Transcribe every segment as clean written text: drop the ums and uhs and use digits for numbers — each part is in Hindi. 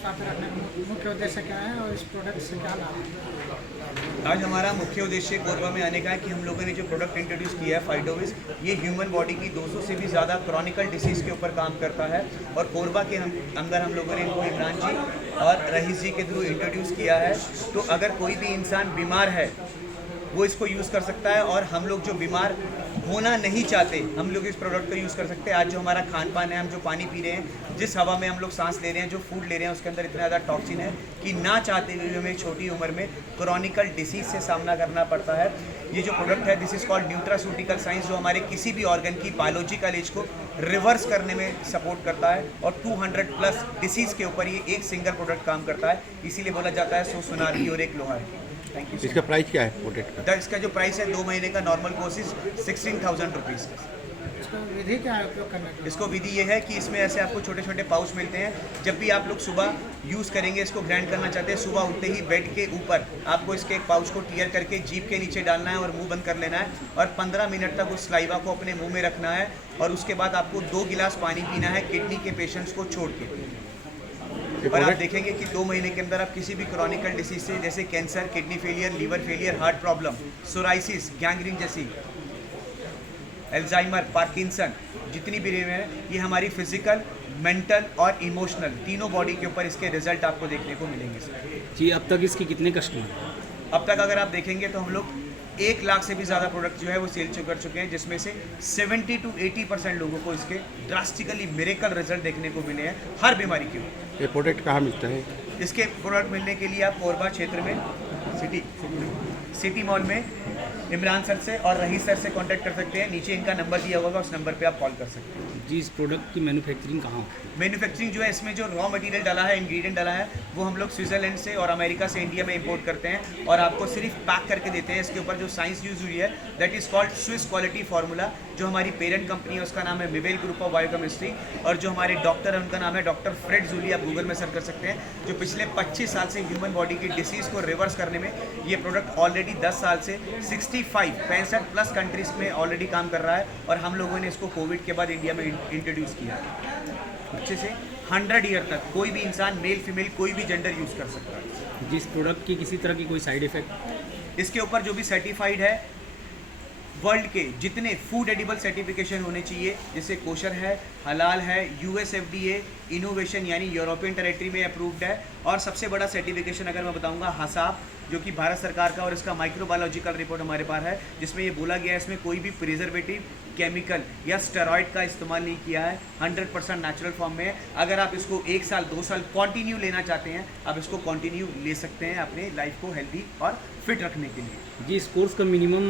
स्वास्थ्य रखने का मुख्य उद्देश्य क्या है और इस प्रोडक्ट से क्या लाभ है? आज हमारा मुख्य उद्देश्य कोरबा में आने का है कि हम लोगों ने जो प्रोडक्ट इंट्रोड्यूस किया है फाइटोविस, ये ह्यूमन बॉडी की 200 से भी ज़्यादा क्रॉनिकल डिसीज़ के ऊपर काम करता है। और कोरबा के अंदर हम लोगों ने इनको इमरान जी और रहीस जी के थ्रू इंट्रोड्यूस किया है। तो अगर कोई भी इंसान बीमार है वो इसको यूज़ कर सकता है, और हम लोग जो बीमार होना नहीं चाहते हम लोग इस प्रोडक्ट को यूज़ कर सकते हैं। आज जो हमारा खान पान है, हम जो पानी पी रहे हैं, जिस हवा में हम लोग सांस ले रहे हैं, जो फूड ले रहे हैं, उसके अंदर इतना ज़्यादा टॉक्सिन है कि ना चाहते हुए हमें छोटी उम्र में क्रॉनिकल डिसीज से सामना करना पड़ता है। ये जो प्रोडक्ट है this is called nutraceutical science, जो हमारे किसी भी ऑर्गन की बायोलॉजिकल एज को रिवर्स करने में सपोर्ट करता है। और 200+ डिसीज़ के ऊपर ये एक सिंगल प्रोडक्ट काम करता है। इसीलिए बोला जाता है 100 सुनार की और एक लोहार की। Thank you. इसका प्राइस क्या है प्रोडक्ट का? इसका जो प्राइस है 2 महीने का नॉर्मल कोर्स 16,000 रुपीज़। इसका विधि क्या है उपयोग करने की? इसको विधि ये है कि इसमें ऐसे आपको छोटे छोटे पाउच मिलते हैं। जब भी आप लोग सुबह यूज़ करेंगे, इसको ग्राइंड करना चाहते हैं, सुबह उठते ही बेड के ऊपर आपको इसके एक पाउच को टीयर करके जीभ के नीचे डालना है और मुंह बंद कर लेना है, और 15 मिनट तक उस स्लाइवा को अपने मुंह में रखना है। और उसके बाद आपको 2 गिलास पानी पीना है किडनी के पेशेंट्स को छोड़ के। और आप देखेंगे कि 2 महीने के अंदर आप किसी भी क्रॉनिकल डिसीज से, जैसे cancer, kidney failure, liver failure, heart problem, psoriasis, gangrene जैसी, अल्जाइमर, पार्किंसन, जितनी भी हैं, ये हमारी फिजिकल, मेंटल और इमोशनल तीनों बॉडी के ऊपर इसके रिजल्ट आपको देखने को मिलेंगे जी। अब तक इसके कितने कस्टमर हैं? अब तक अगर आप देखेंगे तो हम लोग 1 लाख से भी ज़्यादा प्रोडक्ट जो है वो सेल कर चुके हैं, जिसमें से 70 to 80% लोगों को इसके ड्रास्टिकली मिरेकल रिजल्ट देखने को मिले हैं हर बीमारी के ऊपर। ये प्रोडक्ट कहाँ मिलता है? इसके प्रोडक्ट मिलने के लिए आप कोरबा क्षेत्र में सिटी मॉल में इमरान सर से और रहीस सर से कांटेक्ट कर सकते हैं। नीचे इनका नंबर दिया होगा, उस नंबर पे आप कॉल कर सकते हैं। जी, इस प्रोडक्ट की मैन्युफैक्चरिंग कहाँ होती है? मैन्युफैक्चरिंग जो है, इसमें जो रॉ मटेरियल डाला है, इंग्रेडिएंट डाला है, वो हम लोग स्विट्जरलैंड से और अमेरिका से इंडिया में इंपोर्ट करते हैं और आपको सिर्फ पैक करके देते हैं। इसके ऊपर जो साइंस यूज़ हुई है that is called Swiss quality formula. जो हमारी पेरेंट कंपनी है उसका नाम है मिवेल ग्रुप ऑफ बायोकेमिस्ट्री, और जो हमारे डॉक्टर हैं उनका नाम है डॉक्टर फ्रेड जूली। आप गूगल में सर्च कर सकते हैं। जो पिछले 25 साल से ह्यूमन बॉडी की डिसीज़ को रिवर्स करने में ये प्रोडक्ट ऑलरेडी 10 साल से 65+ कंट्रीज़ में ऑलरेडी काम कर रहा है, और हम लोगों ने इसको कोविड के बाद इंडिया में इंट्रोड्यूस किया अच्छे से। 100 ईयर तक कोई भी इंसान, मेल फीमेल कोई भी जेंडर यूज़ कर सकता है। जिस प्रोडक्ट की किसी तरह की कोई साइड इफेक्ट? इसके ऊपर जो भी सर्टिफाइड है, वर्ल्ड के जितने फूड एडिबल सर्टिफिकेशन होने चाहिए, जैसे कोशर है, हलाल है, US FDA इनोवेशन यानी यूरोपियन टेरिटरी में अप्रूव्ड है, और सबसे बड़ा सर्टिफिकेशन अगर मैं बताऊंगा हसाब, जो कि भारत सरकार का, और इसका माइक्रोबायोलॉजिकल रिपोर्ट हमारे पास है, जिसमें ये बोला गया है इसमें कोई भी प्रिजर्वेटिव, केमिकल या स्टेरॉइड का इस्तेमाल नहीं किया है, 100% नेचुरल फॉर्म में है। अगर आप इसको 1 साल 2 साल कंटिन्यू लेना चाहते हैं, आप इसको कंटिन्यू ले सकते हैं अपने लाइफ को हेल्दी और फिट रखने के लिए। जी, इस कोर्स का मिनिमम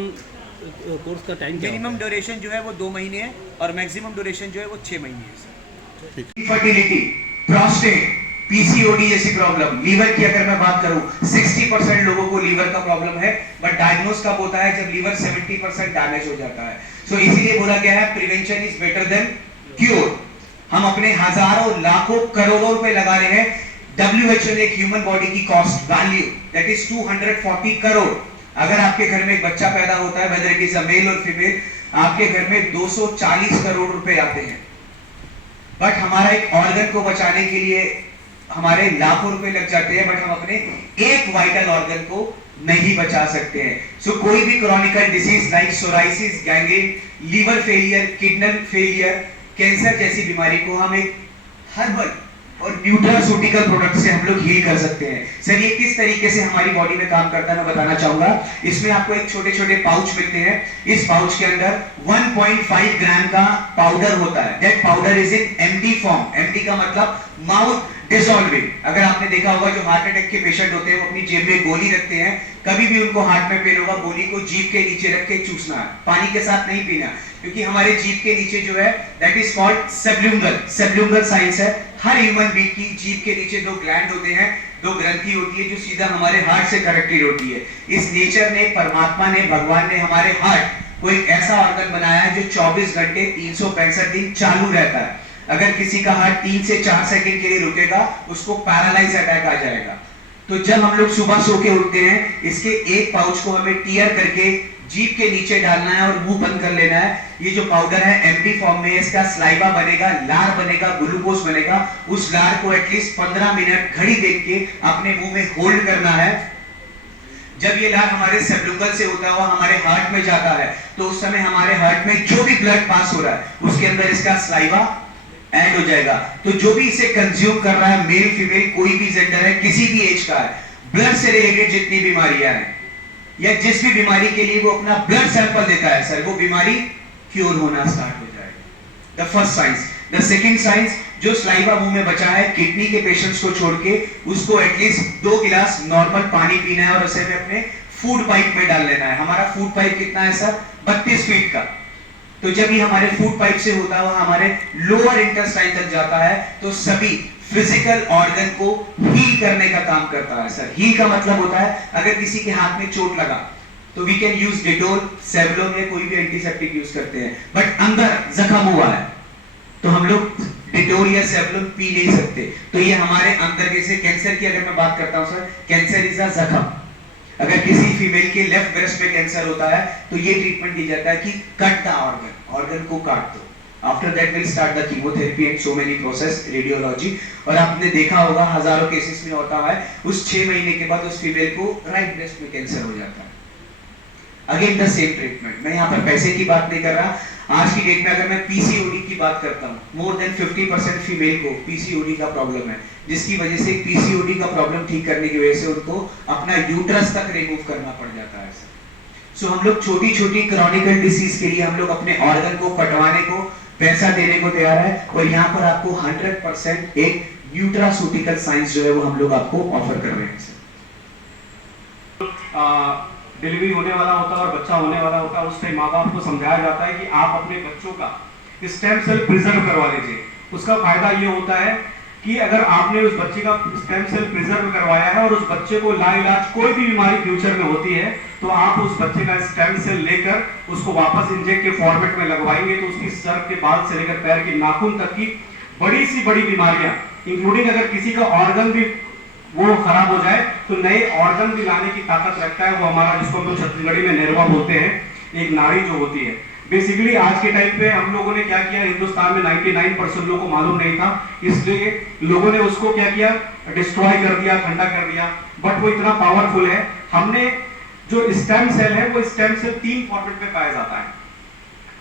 कोर्स का टाइम क्या मिनिमम होता है? ड्यूरेशन जो है वो 2 महीने है, और मैक्सिमम ड्यूरेशन जो है वो 6 महीने है। इनफर्टिलिटी, प्रोस्टेट, पीसीओडी जैसी प्रॉब्लम, लीवर की अगर मैं बात करूं 60% लोगों को लीवर का प्रॉब्लम है, बट डायग्नोस कब होता है? जब लीवर 70% डैमेज हो जाता है। सो इसीलिए बोला गया है prevention is better than cure. हम अपने हजारों लाखों करोड़ों रुपए लगा रहे हैं। WHO ने एक ह्यूमन बॉडी की cost value that is 240 crore. अगर आपके घर में एक बच्चा पैदा होता है, whether it is a mail और फीमेल, आपके घर में 240 करोड़ रुपए आते हैं। बट हमारा एक ऑर्गन को बचाने के लिए हमारे लाखों रुपए लग जाते हैं, बट हम अपने एक वाइटल ऑर्गन को नहीं बचा सकते हैं। सो कोई भी chronical disease like psoriasis, gangrene, liver failure, kidney failure, cancer जैसी बीमारी को हम एक हर्बल और न्यूट्रास्यूटिकल प्रोडक्ट से हम लोग हील कर सकते हैं। सर, ये किस तरीके से हमारी बॉडी में काम करता है मैं बताना चाहूंगा। इसमें आपको एक छोटे छोटे पाउच मिलते हैं। इस पाउच के अंदर 1.5 ग्राम का पाउडर होता है। That powder is in MD form. MD का मतलब माउथ डिसॉल्विंग। अगर आपने देखा होगा जो हार्ट अटैक के पेशेंट होते हैं वो अपनी जेब में गोली रखते हैं। कभी भी उनको हार्ट में पेन होगा, गोली को जीभ के नीचे रख के चूसना है, पानी के साथ नहीं पीना, क्योंकि हमारे जीभ के नीचे जो है दैट इज कॉल्ड सबल्यूंगल साइंस है। हर ह्यूमन बीइंग की जीभ के नीचे 2 ग्लैंड होते हैं, 2 ग्रंथि होती है जो सीधा हमारे हार्ट से कनेक्टेड होती है। इस नेचर ने, परमात्मा ने, भगवान ने हमारे हार्ट को एक ऐसा ऑर्गन बनाया है जो 24 घंटे 365 दिन चालू रहता है। अगर किसी का हार्ट 3 से 4 सेकंड के लिए रुकेगा, उसको पैरालाइज अटैक आ जाएगा। तो जब हम लोग सुबह सो के उठते हैं, इसके एक पाउच को हमें टीयर करके जीभ के नीचे डालना है और मुंह बंद कर लेना है। ये जो पाउडर है एम्प्टी फॉर्म में, इसका स्लाइवा बनेगा, लार बनेगा, ग्लूकोज बनेगा। उस लार को एटलीस्ट 15 मिनट घड़ी देख के अपने मुंह में होल्ड करना है। जब ये लार हमारे सबलुंगल से होता हुआ हमारे हार्ट में जाता है, तो उस समय हमारे हार्ट में जो भी ब्लड पास हो रहा है उसके अंदर इसका स्लाइवा ऐड हो जाएगा। तो जो भी इसे कंज्यूम कर रहा है, मेल फीमेल कोई भी जेंडर है, किसी भी एज का है, ब्लड से रिलेटेड जितनी बीमारियां हैं या जिस भी बीमारी के लिए वो अपना ब्लड सैंपल देता है सर, वो बीमारी क्योर होना स्टार्ट हो जाएगा। The first science. The second science, जो स्लाइवा मुंह में बचा है, किडनी के पेशेंट्स को छोड़ के उसको एटलीस्ट 2 गिलास नॉर्मल पानी पीना है और उसे में अपने फूड पाइप में डाल लेना है। हमारा फूड पाइप कितना है सर? 32 फीट का। तो जब ये हमारे फूड पाइप से होता हुआ हमारे लोअर इंटेस्टाइन तक जाता है, तो सभी फिजिकल ऑर्गन को हील करने का काम करता है सर। हील का मतलब होता है अगर किसी के हाथ में चोट लगा तो we can use Dettol, Savlon या कोई भी एंटीसेप्टिक यूज करते हैं, बट अंदर जख्म हुआ है तो हम लोग डेटोल या सेवलोन पी नहीं सकते। तो ये हमारे अंदर, जैसे कैंसर की अगर मैं बात करता हूं सर, कैंसर इज अ जख्म। अगर किसी फीमेल के लेफ्ट ब्रेस्ट में कैंसर होता है तो ये ट्रीटमेंट दी जाता है कि कट द ऑर्गन को काट दो। After that will start the chemotherapy and so many process, radiology. और आपने देखा होगा हजारों केसेस में होता है, उस 6 महीने के बाद उस फीमेल को राइट ब्रेस्ट में कैंसर हो जाता है। Again the same treatment. मैं यहाँ पर पैसे की बात नहीं कर रहा। आज की डेट में अगर मैं पीसीओडी की बात करता हूँ, मोर देन 50% फीमेल को पीसीओडी का प्रॉब्लम है, जिसकी वजह से पीसीओडी का प्रॉब्लम ठीक करने की वजह से उनको अपना यूट्रस तक रिमूव करना पड़ जाता है। सो हम लोग छोटी छोटी क्रॉनिकल डिसीज के लिए हम लोग अपने ऑर्गन को कटवाने को, पैसा देने को तैयार है। और यहाँ पर आपको 100% एक न्यूट्रासूटिकल साइंस जो है वो हम लोग आपको ऑफर कर रहे हैं सर। डिलीवरी होने वाला होता है और बच्चा होने वाला होता है, उस टाइम माँ बाप को समझाया जाता है कि आप अपने बच्चों का स्टेम सेल प्रिजर्व करवा लीजिए। उसका फायदा ये होता है कि अगर आपने उस बच्चे का स्टेम सेल प्रिजर्व करवाया है और उस बच्चे को लाइलाज कोई भी बीमारी फ्यूचर में होती है, तो आप उस बच्चे का स्टेम सेल लेकर उसको वापस इंजेक्ट के फॉर्मेट में लगवाएंगे तो उसकी सर के बाल से लेकर पैर के नाखून तक की बड़ी सी बड़ी बीमारियां, इंक्लूडिंग अगर किसी का ऑर्गन भी वो खराब हो जाए तो नए ऑर्गन भी लाने की ताकत रखता है। वो हमारा, जिसको हम लोग छत्तीसगढ़ी में नेरवा बोलते हैं, एक नाड़ी जो होती है। बेसिकली आज के टाइम पे हम लोगों ने क्या किया, हिंदुस्तान में 99% लोगों को मालूम नहीं था, इसलिए लोगों ने उसको क्या किया, डिस्ट्रॉय कर दिया, ठंडा कर दिया। बट वो इतना पावरफुल है। हमने जो स्टेम सेल है, वो स्टेम सेल 3 फॉर्मेट में पाया जाता है।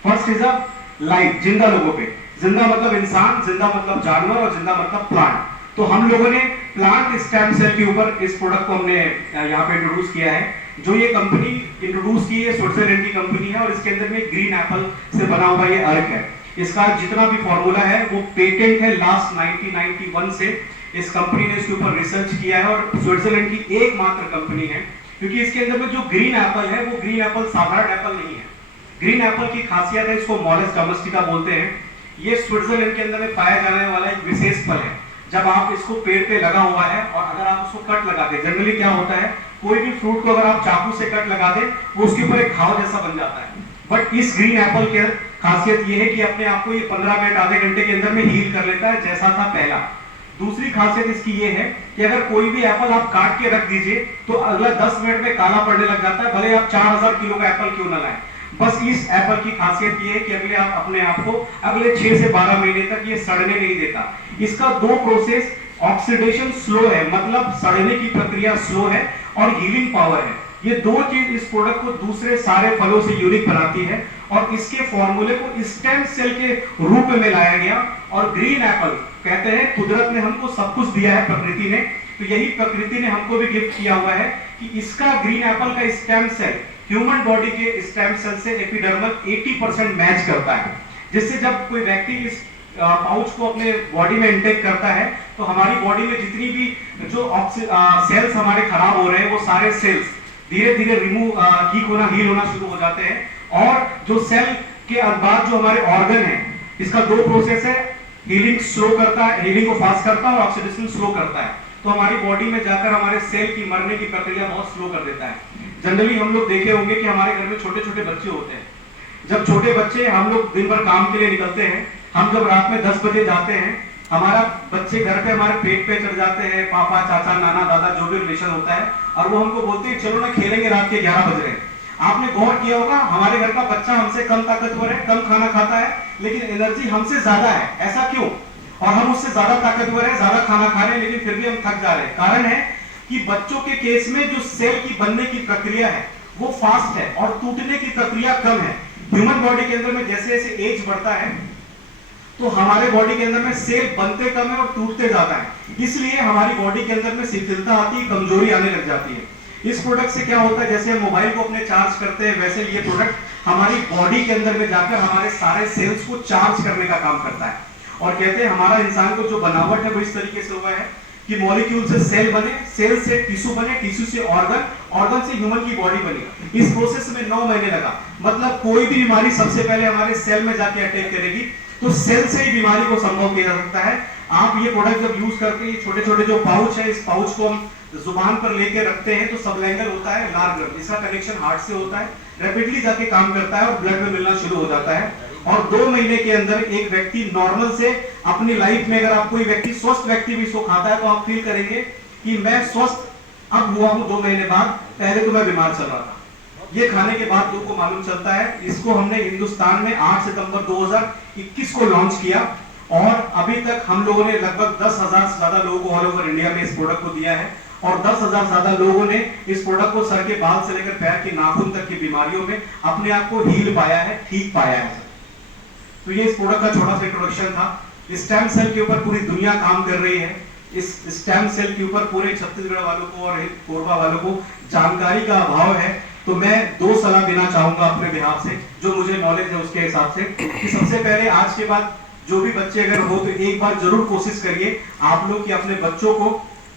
फर्स्ट इज अ लाइफ, जिंदा लोगों पे। जिंदा मतलब इंसान, जिंदा मतलब जानवर और जिंदा मतलब प्लांट। तो हम लोगों ने प्लांट स्टेम सेल के ऊपर इस प्रोडक्ट को हमने यहाँ पे इंट्रोड्यूस किया है। जो ये कंपनी इंट्रोड्यूस की है, स्विट्जरलैंड की कंपनी है और इसके अंदर में ग्रीन एप्पल से बना हुआ ये अर्क है। इसका जितना भी फॉर्मूला है वो पेटेंट है लास्ट 1991 से। इस कंपनी ने इसके ऊपर रिसर्च किया है और स्विट्जरलैंड की एकमात्र कंपनी है, क्योंकि इसके अंदर में जो ग्रीन एप्पल है वो ग्रीन एप्पल साधारण एप्पल नहीं है। ग्रीन एप्पल की खासियत है, इसको मॉलस डोमेस्टिका बोलते हैं। ये स्विट्जरलैंड के अंदर में पाया जाने वाला एक विशेष फल है। जब आप इसको पेड़ पे लगा हुआ है और अगर आप उसको कट लगा दे, जनरली क्या होता है, कोई भी फ्रूट को अगर आप चाकू से कट लगा दे वो उसके ऊपर एक घाव जैसा बन जाता है। बट इस ग्रीन एप्पल की खासियत ये है कि अपने आप को ये 15 मिनट आधे घंटे के अंदर में हील कर लेता है, जैसा था पहला। दूसरी खासियत इसकी ये है कि अगर कोई भी एप्पल आप काट के रख दीजिए तो अगला 10 मिनट में काला पड़ने लग जाता है, भले आप 4000 किलो का एप्पल क्यों न लाएं। बस इस एप्पल की खासियत ये है कि अपने आप को अगले 6 से 12 महीने तक ये सड़ने नहीं देता। इसका 2 प्रोसेस, ऑक्सीडेशन स्लो है, मतलब सड़ने की प्रक्रिया स्लो है, और हीलिंग पावर है। ये 2 चीज इस प्रोडक्ट को दूसरे सारे फलों से यूनिक बनाती है। और इसके फॉर्मूले को स्टेम सेल के रूप में लाया गया। और ग्रीन एप्पल कहते हैं कुदरत ने हमको सब कुछ दिया है, प्रकृति ने, तो यही प्रकृति ने हमको भी गिफ्ट किया हुआ है कि इसका ग्रीन एप्पल का स्टेम सेल ह्यूमन बॉडी के स्टेम सेल से एपिडर्मल 80% मैच करता है, जिससे जब कोई व्यक्ति इस पाउच को अपने बॉडी में इंटेक करता है तो हमारी बॉडी में जितनी भी जो सेल्स हमारे खराब हो रहे हैं वो सारे सेल्स धीरे धीरे रिमूव, ठीक होना, हील होना शुरू हो जाते हैं। और जो सेल के बाद जो हमारे ऑर्गन है, इसका 2 प्रोसेस है, हीलिंग स्लो करता है, हीलिंग को फास्ट करता है और ऑक्सीडेशन स्लो करता है। तो हमारी बॉडी में जाकर हमारे सेल की मरने की प्रक्रिया बहुत स्लो कर देता है। जनरली हम लोग देखे होंगे कि हमारे घर में छोटे छोटे बच्चे होते हैं। जब छोटे बच्चे, हम लोग दिन भर काम के लिए निकलते हैं, हम जब रात में 10 बजे जाते हैं, हमारा बच्चे घर पे हमारे पेट पे चढ़ जाते हैं, पापा, चाचा, नाना, दादा, जो भी रिलेशन होता है, और वो हमको बोलते हैं चलो ना खेलेंगे, रात के 11 बज रहे हैं। आपने गौर किया होगा, हमारे घर का बच्चा हमसे कम ताकतवर है, कम खाना खाता है, लेकिन एनर्जी हमसे ज्यादा है। ऐसा क्यों? और हम उससे ज्यादा ताकतवर है, ज्यादा खाना खा रहे हैं, लेकिन फिर भी हम थक जा रहे हैं। कारण है कि बच्चों के केस में जो सेल की बनने की प्रक्रिया है वो फास्ट है और टूटने की प्रक्रिया कम है। ह्यूमन बॉडी के अंदर में जैसे जैसे एज बढ़ता है तो हमारे बॉडी के अंदर में सेल बनते कम है और टूटते ज्यादा है। इसलिए हमारी बॉडी के अंदर में शिथिलता आती है, कमजोरी आने लग जाती है। इस प्रोडक्ट से क्या होता है, जैसे हम मोबाइल को अपने चार्ज करते हैं, वैसे ये प्रोडक्ट हमारी बॉडी के अंदर में जाकर हमारे सारे सेल्स को चार्ज करने का काम करता है। और कहते हैं हमारा इंसान को जो बनावट है वो इस तरीके से हुआ है कि मॉलिक्यूल से सेल बने, सेल से टिश्यू बने, टिश्यू से ऑर्गन, ऑर्गन से ह्यूमन की बॉडी बनी। इस प्रोसेस में 9 महीने लगा। मतलब कोई भी बीमारी सबसे पहले हमारे सेल में जाके अटैक करेगी, तो सेल से ही बीमारी को संभव किया जा सकता है। आप ये प्रोडक्ट जब यूज करके, ये छोटे छोटे जो पाउच है, इस पाउच को हम जुबान पर लेके रखते हैं तो सबलैंगल होता है, लार गर्भ, इसका कनेक्शन हार्ट से होता है, रैपिडली जाके काम करता है और ब्लड में मिलना शुरू हो जाता है। और 2 महीने के अंदर एक व्यक्ति नॉर्मल से अपनी लाइफ में, अगर आप कोई व्यक्ति स्वस्थ व्यक्ति भी इसको खाता है तो आप फील करेंगे कि मैं स्वस्थ अब हुआ हूं 2 महीने बाद, पहले तो मैं बीमार चल रहा था। ये खाने के बाद लोगों को मालूम चलता है। इसको हमने हिंदुस्तान में 8 सितंबर 2021 को लॉन्च किया और अभी तक हम लोगों ने लगभग 10,000 से ज्यादा लोगों को ऑल ओवर इंडिया में इस प्रोडक्ट को दिया है और 10,000 ज्यादा लोगों ने इस प्रोडक्ट को सर के बाल से लेकर पैर के नाखून तक की बीमारियों में अपने आप को हील पाया है, ठीक पाया है। तो ये इस प्रोडक्ट का छोटा सा इंट्रोडक्शन था। स्टेम सेल के ऊपर पूरी दुनिया काम कर रही है। इस स्टेम सेल के ऊपर पूरे छत्तीसगढ़ वालों को और कोरबा वालों को जानकारी का अभाव है। तो मैं 2 सलाह देना चाहूंगा अपने बिहाफ से, जो मुझे नॉलेज है उसके हिसाब से, कि सबसे पहले आज के बाद जो भी बच्चे अगर हो तो एक बार जरूर कोशिश करिए आप लोग कि अपने बच्चों को,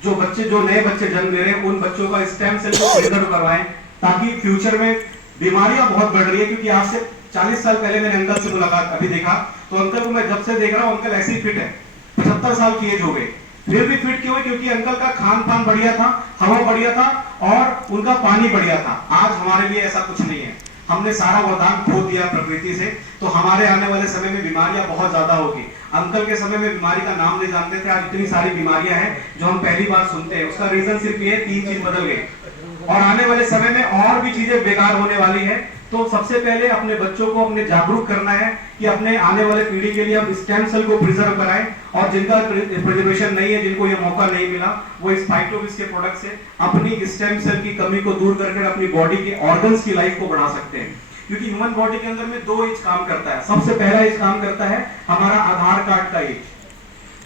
जो नए बच्चे जन्म ले रहे हैं, उन बच्चों का स्टेम सेल को प्रिजर्व करवाएं, ताकि फ्यूचर में बीमारियां बहुत बढ़ रही है। क्योंकि आज से 40 साल पहले मैंने अंकल से मुलाकात अभी देखा, तो अंकल को मैं जब से देख रहा हूं अंकल ऐसे ही फिट है, 75 साल की एज हो गई, फिर भी फिट क्यों है? क्योंकि अंकल का खान पान बढ़िया था, हवा बढ़िया था और उनका पानी बढ़िया था। आज हमारे लिए ऐसा कुछ नहीं है, हमने सारा वरदान खो दिया प्रकृति से, तो हमारे आने वाले समय में बीमारियां बहुत ज्यादा होगी। अंकल के समय में बीमारी का नाम नहीं जानते थे, आज इतनी सारी बीमारियां हैं जो हम पहली बार सुनते हैं। उसका रीजन सिर्फ ये 3 चीज बदल गए और आने वाले समय में और भी चीजें बेकार होने वाली है। तो सबसे पहले अपने बच्चों को अपने जागरूक करना है कि अपने आने वाले पीढ़ी के लिए हम स्टेम सेल को प्रिजर्व कराएं, और जिनका प्रिजर्वेशन नहीं है, जिनको ये मौका नहीं मिला, वो इस फाइटोविस के प्रोडक्ट से अपनी स्टेम सेल की कमी को दूर करके अपनी बॉडी के ऑर्गन्स की लाइफ को बढ़ा सकते हैं। क्योंकि ह्यूमन बॉडी के अंदर में 2 एज काम करता है। सबसे पहला एज काम करता है हमारा आधार कार्ड का एज,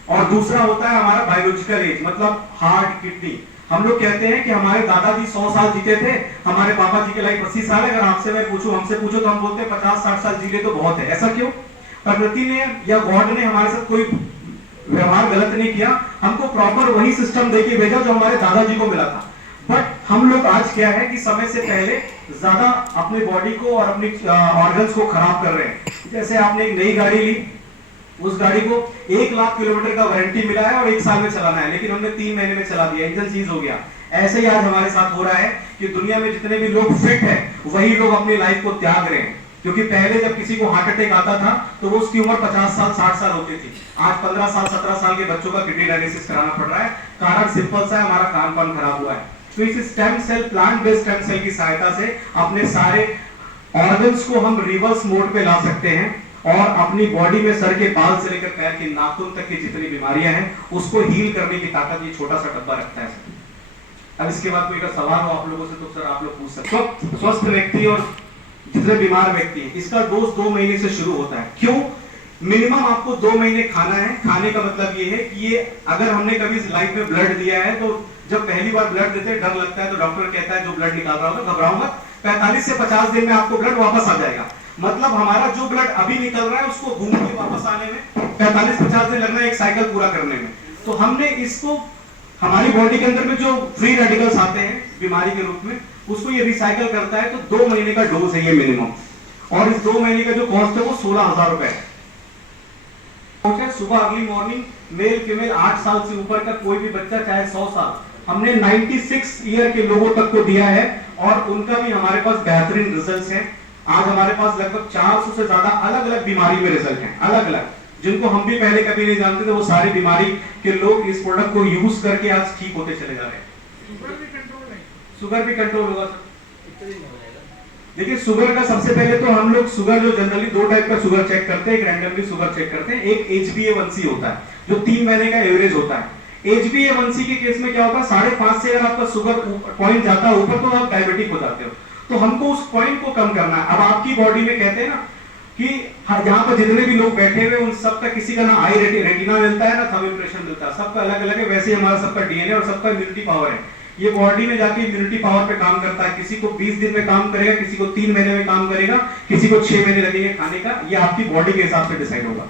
और दूसरा होता है हमारा बायोलॉजिकल एज, मतलब हार्ट, किडनी। हम लोग कहते हैं कि हमारे दादाजी 100 साल जीते थे, हमारे पापा जी की लाइफ 80 साल है। अगर आपसे मैं पूछूं, हमसे पूछो तो हम बोलते हैं 50-60 साल जीले तो बहुत है। ऐसा क्यों? प्रकृति ने या गॉड ने हमारे साथ कोई व्यवहार गलत नहीं किया, हमको प्रॉपर वही सिस्टम देके भेजा जो हमारे दादाजी को मिला था। बट हम लोग आज क्या है कि समय से पहले ज्यादा अपनी बॉडी को और अपनी ऑर्गन्स को खराब कर रहे हैं। जैसे आपने एक नई गाड़ी ली, उस गाड़ी को 1 लाख किलोमीटर का वारंटी मिला है और 1 साल में चलाना है, लेकिन हमने 3 महीने में चला दिया, इंजन सीज हो गया। ऐसे ही आज हमारे साथ हो रहा है कि दुनिया में जितने भी लोग फिट हैं वही लोग अपनी लाइफ को त्याग रहे हैं। क्योंकि पहले जब किसी को हार्ट अटैक आता था तो वो उसकी उम्र 50 साल 60 साल होती थी। आज 15 साल 17 साल के बच्चों का किडनी डायलिसिस कराना पड़ रहा है। कारण सिंपल सा है, हमारा खान पान खराब हुआ है। तो इस stem cell, plant based stem cell की सहायता से अपने सारे ऑर्गन्स को हम रिवर्स मोड पे ला सकते हैं और अपनी बॉडी में सर के बाल से लेकर पैर के नाखून तक की जितनी बीमारियां हैं उसको हील करने की ताकत ये छोटा सा डब्बा रखता है। अब इसके बाद कोई अगर सवाल हो आप लोगों से तो सर आप लोग पूछ सकते हो। स्वस्थ व्यक्ति और जितने बीमार व्यक्ति हैं, इसका डोज 2 महीने से शुरू होता है। क्यों? मिनिमम आपको 2 महीने खाना है। खाने का मतलब ये है कि ये अगर हमने कभी लाइफ में ब्लड दिया है तो जब पहली बार ब्लड देते हैं डर लगता है, तो डॉक्टर कहता है जो ब्लड निकाल रहा होगा घबराओ मत, 45 से 50 दिन में आपको ब्लड वापस आ जाएगा। मतलब हमारा जो ब्लड अभी निकल रहा है उसको घूम के वापस आने में 45-50 दिन लगना है, एक साइकिल पूरा करने में। तो हमने इसको हमारी बॉडी के अंदर में जो फ्री रेडिकल्स आते हैं बीमारी के रूप में, उसको ये रिसाइकल करता है। तो 2 महीने का डोज है ये मिनिमम, और इस 2 महीने का जो कॉस्ट है वो 16,000 रुपए है। सुबह अर्ली मॉर्निंग मेल फीमेल 8 साल से ऊपर का कोई भी बच्चा चाहे 100 साल, हमने 96 ईयर के लोगों तक को दिया है और उनका भी हमारे पास बेहतरीन रिजल्ट्स हैं। आज हमारे पास लगभग 400 से ज्यादा अलग अलग बीमारी में रिजल्ट हैं, अलग अलग, जिनको हम भी पहले कभी नहीं जानते थे। वो सारी बीमारी के लोग इस प्रोडक्ट को यूज करके आज ठीक होते चले जा रहे हैं। शुगर भी कंट्रोल होगा सर, देखिए शुगर का सबसे पहले तो हम लोग शुगर जो जनरली दो टाइप का शुगर चेक करते हैं, एक रैंडमली शुगर चेक करते हैं, एक HbA1c होता है जो 3 महीने का एवरेज होता है। HbA1c के केस में क्या होता है 5.5 से अगर आपका शुगर पॉइंट जाता है ऊपर तो आप डायबिटिक हो जाते हो, तो हमको उस पॉइंट को कम करना है। अब आपकी बॉडी में कहते हैं ना कि यहाँ पर जितने भी लोग बैठे हुए उन सबका किसी का ना आई रेटिना मिलता है ना थंब इम्प्रेशन मिलता है, सबका अलग अलग है, वैसे ही हमारा सबका डीएनए और सबका इम्यूनिटी पावर है, ये बॉडी में जाके इम्यूनिटी पावर पे काम करता है। किसी को 20 दिन में काम करेगा, किसी को 3 महीने में काम करेगा, किसी को 6 महीने लगेंगे खाने का, ये आपकी बॉडी के हिसाब से डिसाइड होगा।